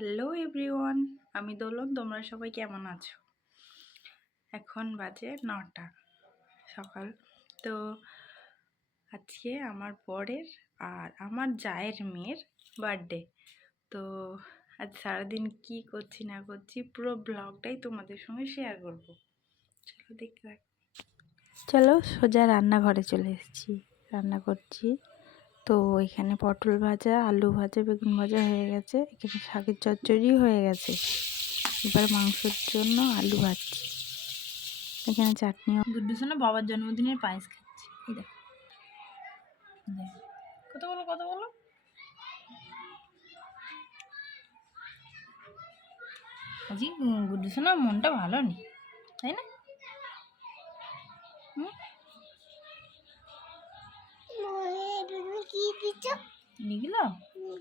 Hello everyone, আমি দোলন। তোমরা সবাই কেমন আছো? এখন বাজে 9টা সকাল। তো আজকে আমার বরের আর আমার জায়ের মেয়ের বার্থডে। তো আজ সারাদিন কি করছি না করছি পুরো ব্লগটাই তোমাদের সঙ্গে শেয়ার করব। চলো দেখতে থাকো। চলো সোজা রান্নাঘরে চলে এসেছি, রান্না করছি। তো এখানে পটল ভাজা, আলু ভাজা, বেগুন ভাজা হয়ে গেছে। এখানে শাকের চচ্চড়ি হয়ে গেছে। এবার মাংসের জন্য আলু ভাজছি। এখানে চাটনিও। গুড্ডু সোনা বাবার জন্মদিনের পায়েস খাচ্ছি। এই দেখো, কত বলো কত বলো। আজকে গুড্ডু সোনার মনটা ভালো নেই, তাই না? এগুলো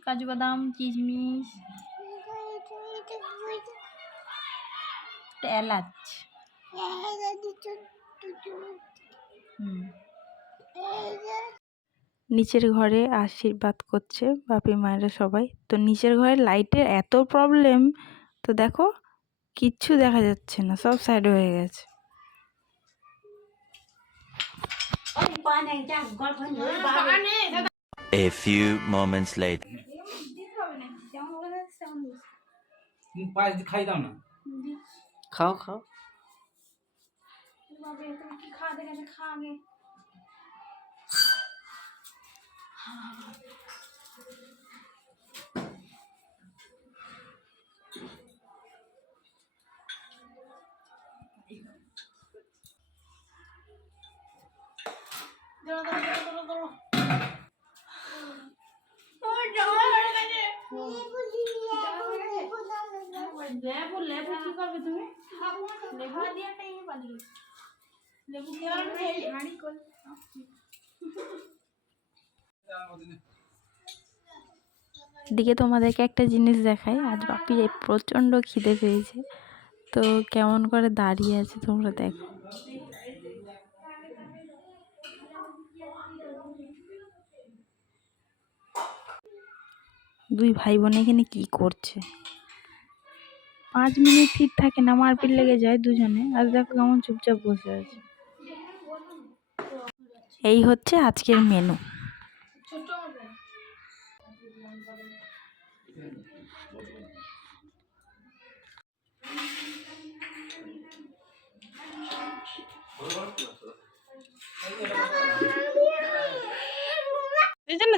কাজু বাদাম, কিশমিশ, এলাচ। নিচের ঘরে আশীর্বাদ করছে বাপি মায়েরা সবাই। তো নিচের ঘরে লাইটের এত প্রবলেম, তো দেখো কিচ্ছু দেখা যাচ্ছে না, সব সাইড হয়ে গেছে। A few moments later. খাও খাও। এদিকে তোমাদেরকে একটা জিনিস দেখাই। আজ বাপি প্রচণ্ড খিদে পেয়েছে, তো কেমন করে দাঁড়িয়ে আছে তোমরা দেখো। দুই ভাই বোন এখানে কি করছে? 5 মিনিট ঠিক থাকে না, মারপিট লেগে যায় দুজনে। আজ দেখো কেমন চুপচাপ বসে আছে। এই হচ্ছে আজকের মেনু।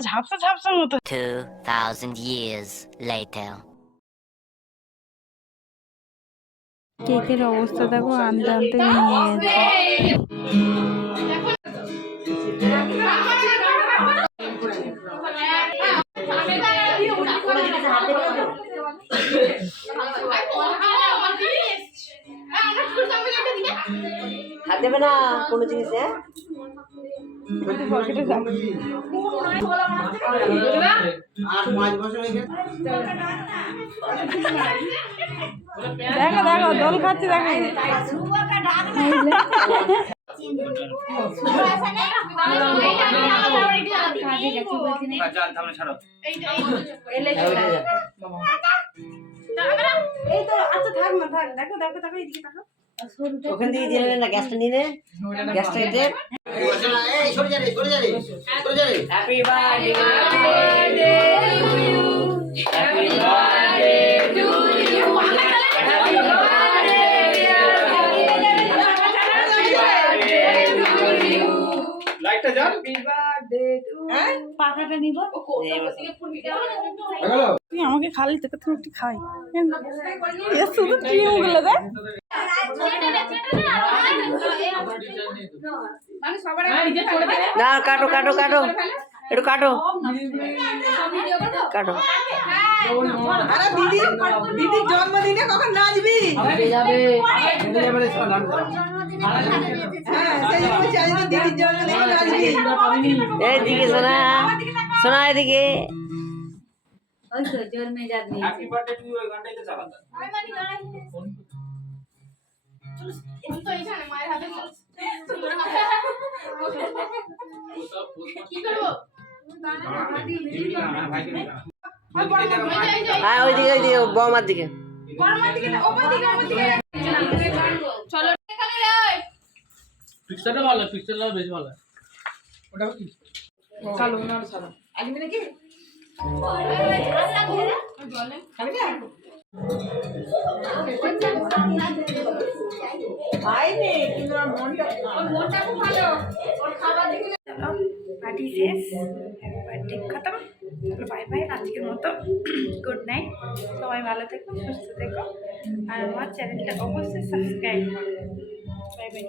ঝাপসা ঝাপসা মতো। 2,000 years later. কেকের অবস্থা দেখো, আনতে আনতে ভেঙে গেছে। হাত দেবে না কোনো জিনিসে। দেখো দেখো দোল খাচ্ছে, দেখো। ওখান থেকে দিয়ে না, গ্যাসটা নিয়ে নে, গ্যাসটা এতে। Happy birthday to you, happy birthday to you, happy birthday to you. লাইটটা জ্বাল। Happy birthday to. পাখাটা নিব। তুই আমাকে খালি তোকে তুমি একটু খাই। শুধু ক্রিম গুলো দেখ। না, কাটো কাটো কাটো, একটু কাটো কাটো। দিদির জন্মদিনে কখন নাচবি? দিদির জন্মদিনে নাচবি। এইদিকে সোনা, সোনা এদিকে। হ্যাঁ ওইদিকে ওইদিকে বৌমার দিকে। চলো পিকচারটা ভালো, পিকচারটা বেশি ভালো। ওটা কি কালো না সাদা আলিমি নাকি খাবি না আইনে কিন্তু আমার মনটা খুব ভালো ওর খাবার দেখে চলো পার্টি শেষ, পার্টি খতম। চলো বাই বাই, আজকের মতো গুড নাইট। সবাই ভালো থেকো, সুস্থ থেকো, আর আমার চ্যানেলটা অবশ্যই সাবস্ক্রাইব করো। Bye bye.